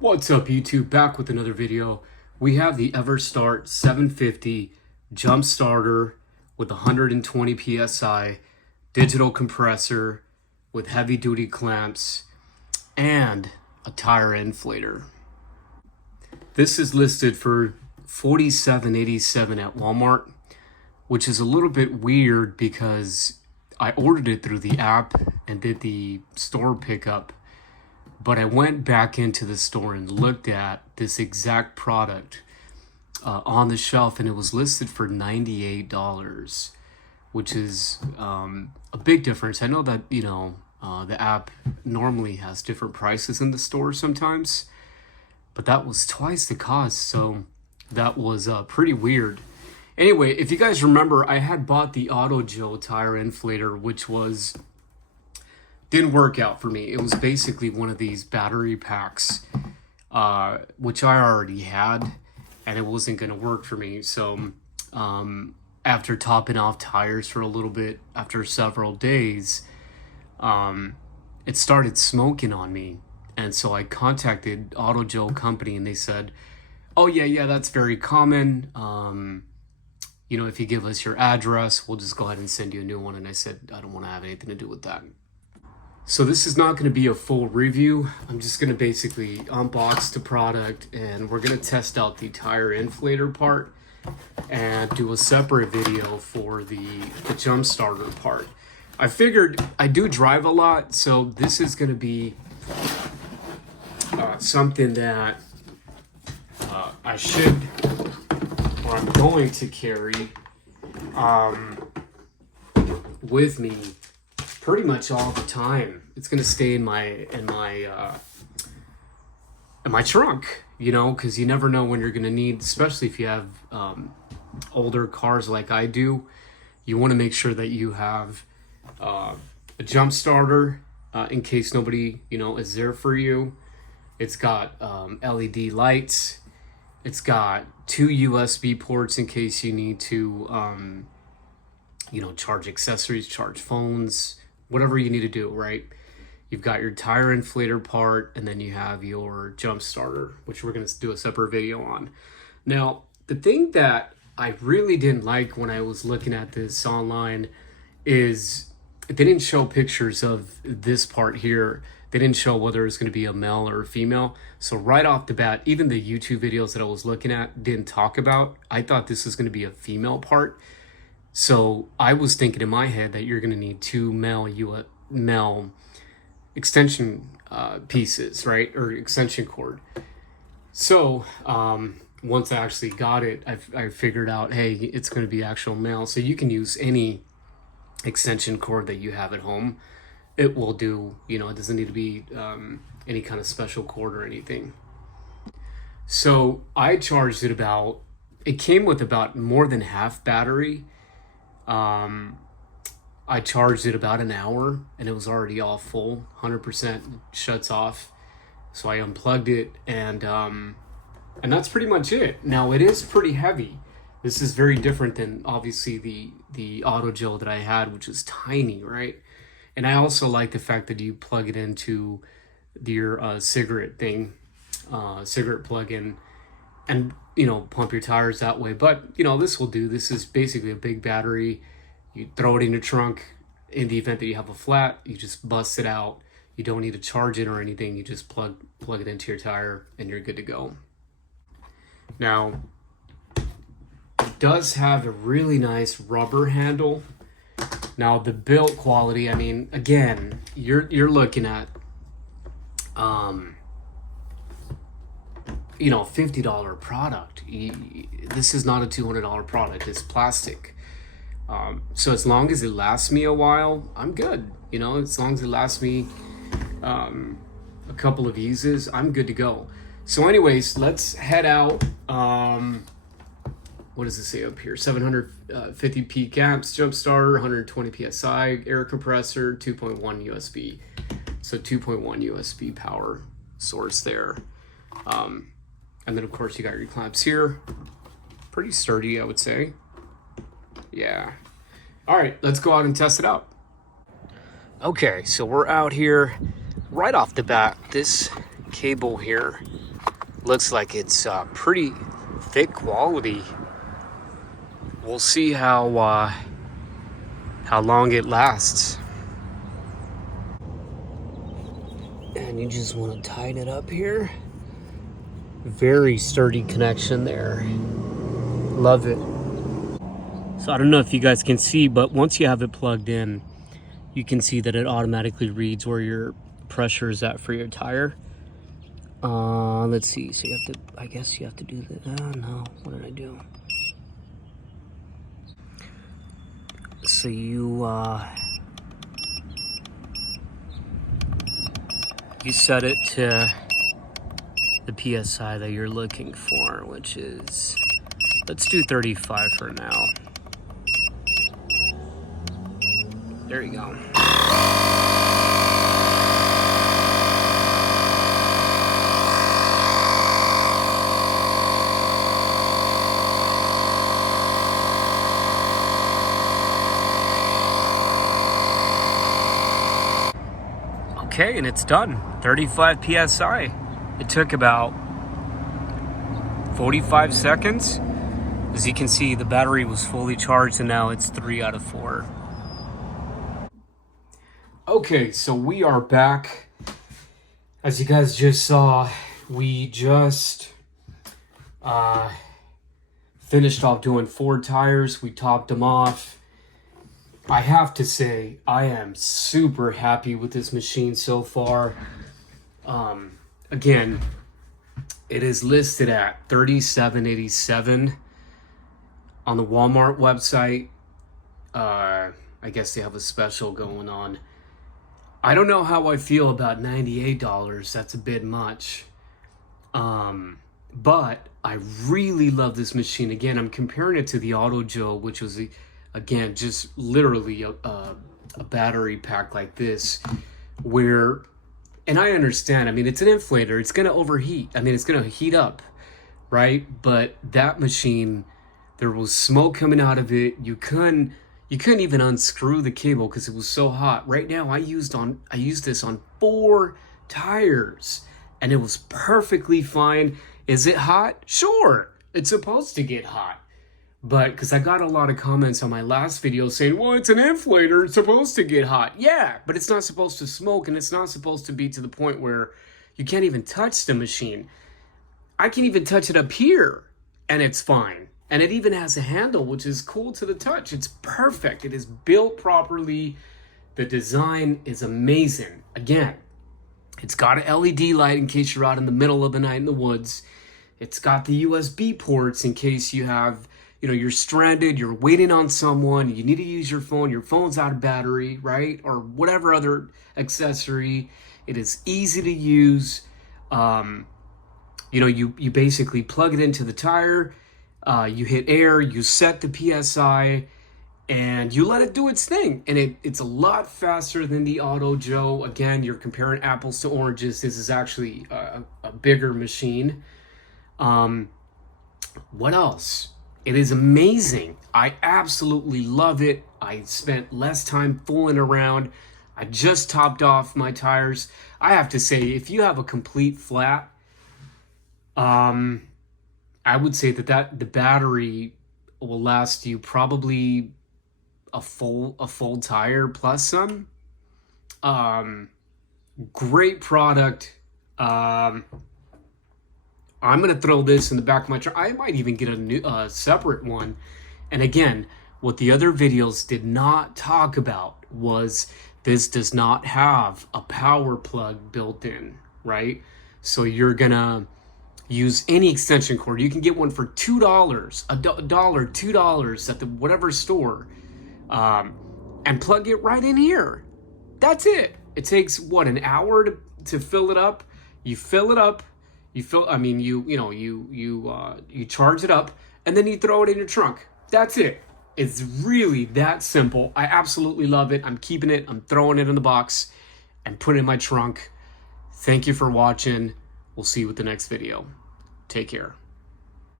What's up, YouTube? Back with another video. We have the EverStart 750 jump starter with 120 psi, digital compressor with heavy duty clamps, and a tire inflator. This is listed for $47.87 at Walmart, which is a little bit weird because I ordered it through the app and did the store pickup. But I went back into the store and looked at this exact product on the shelf, and it was listed for $98, which is a big difference. I know that, the app normally has different prices in the store sometimes, but that was twice the cost, so that was pretty weird. Anyway, if you guys remember, I had bought the Auto Joe tire inflator, which didn't work out for me. It was basically one of these battery packs, which I already had, and it wasn't going to work for me. So after topping off tires for a little bit, after several days, it started smoking on me. And so I contacted Auto Joe company, and they said, oh, yeah, that's very common. If you give us your address, we'll just go ahead and send you a new one. And I said, I don't want to have anything to do with that. So this is not going to be a full review. I'm just going to basically unbox the product, and we're going to test out the tire inflator part and do a separate video for the jump starter part. I figured I do drive a lot, so this is going to be something that I should, or I'm going to carry with me pretty much all the time. It's gonna stay in my trunk, because you never know when you're gonna need, especially if you have older cars like I do. You want to make sure that you have a jump starter in case nobody is there for you. It's got LED lights. It's got 2 USB ports in case you need to charge accessories, charge phones, whatever you need to do, right? You've got your tire inflator part, and then you have your jump starter, which we're going to do a separate video on. Now, the thing that I really didn't like when I was looking at this online is they didn't show pictures of this part here. They didn't show whether it's going to be a male or a female. So right off the bat, even the YouTube videos that I was looking at didn't talk about. I thought this was going to be a female part. So I was thinking in my head that you're going to need 2 male extension pieces, right? Or extension cord. So once I actually got it, I figured out, hey, it's going to be actual male. So you can use any extension cord that you have at home. It will do, it doesn't need to be any kind of special cord or anything. So I charged it it came with about more than half battery. I charged it about an hour, and it was already all full, 100% shuts off. So I unplugged it, and that's pretty much it. Now, it is pretty heavy. This is very different than obviously the Auto Gel that I had, which is tiny, right? And I also like the fact that you plug it into your cigarette plug-in, and pump your tires that way. But this will do. This is basically a big battery. You throw it in your trunk. In the event that you have a flat, you just bust it out. You don't need to charge it or anything. You just plug it into your tire, and you're good to go. Now, it does have a really nice rubber handle. Now, the build quality, I mean, again, you're looking at $50 product. This is not a $200 product. It's plastic. So as long as it lasts me a while, I'm good. As long as it lasts me a couple of uses, I'm good to go. So anyways, let's head out. What does it say up here? 750 peak amps, jump starter, 120 psi, air compressor, 2.1 USB. So 2.1 USB power source there. And then, of course, you got your clamps here. Pretty sturdy, I would say. Yeah. All right, let's go out and test it out. Okay, so we're out here. Right off the bat, this cable here Looks like it's pretty thick quality. We'll see how long it lasts. And you just want to tighten it up here. Very sturdy connection there. Love it. So I don't know if you guys can see, but once you have it plugged in, you can see that it automatically reads where your pressure is at for your tire. Let's see. So you have to, I guess you have to do that. Oh no, what did I do? So you set it to the PSI that you're looking for, which is, let's do 35 for now. There you go. Okay, and it's done. 35 PSI. It took about 45 seconds. As you can see, the battery was fully charged and now it's 3 out of 4. Okay, so we are back. As you guys just saw, we just finished off doing 4 tires. We topped them off. I have to say, I am super happy with this machine so far. Again, it is listed at $37.87 on the Walmart website. I guess they have a special going on. I don't know how I feel about $98. That's a bit much. But I really love this machine. Again, I'm comparing it to the Auto Joe, which was again, just literally a battery pack like this, where, and I understand, I mean, it's an inflator, it's going to overheat. I mean, it's going to heat up, right? But that machine, there was smoke coming out of it. You couldn't even unscrew the cable because it was so hot. Right now, I used this on 4 tires, and it was perfectly fine. Is it hot? Sure, it's supposed to get hot. But because I got a lot of comments on my last video saying, well, it's an inflator, it's supposed to get hot. Yeah, but it's not supposed to smoke, and it's not supposed to be to the point where you can't even touch the machine. I can even touch it up here, and it's fine. And it even has a handle, which is cool to the touch. It's perfect. It is built properly. The design is amazing. Again, it's got an LED light in case you're out in the middle of the night in the woods. It's got the USB ports in case you have, you're stranded, you're waiting on someone, you need to use your phone's out of battery, right? Or whatever other accessory. It is easy to use. You basically plug it into the tire, you hit air, you set the PSI, and you let it do its thing. And it's a lot faster than the Auto Joe. Again, you're comparing apples to oranges. This is actually a bigger machine. What else? It is amazing. I absolutely love it. I spent less time fooling around. I just topped off my tires. I have to say, if you have a complete flat, I would say that the battery will last you probably a full tire plus some. Great product. I'm going to throw this in the back of my truck. I might even get a new separate one. And again, what the other videos did not talk about was this does not have a power plug built in, right? So you're going to use any extension cord. You can get one for $2, $2 at the whatever store, and plug it right in here. That's it. It takes, what, an hour to fill it up? You fill it up. You charge it up, and then you throw it in your trunk. That's it. It's really that simple. I absolutely love it. I'm keeping it. I'm throwing it in the box and putting it in my trunk. Thank you for watching. We'll see you with the next video. Take care.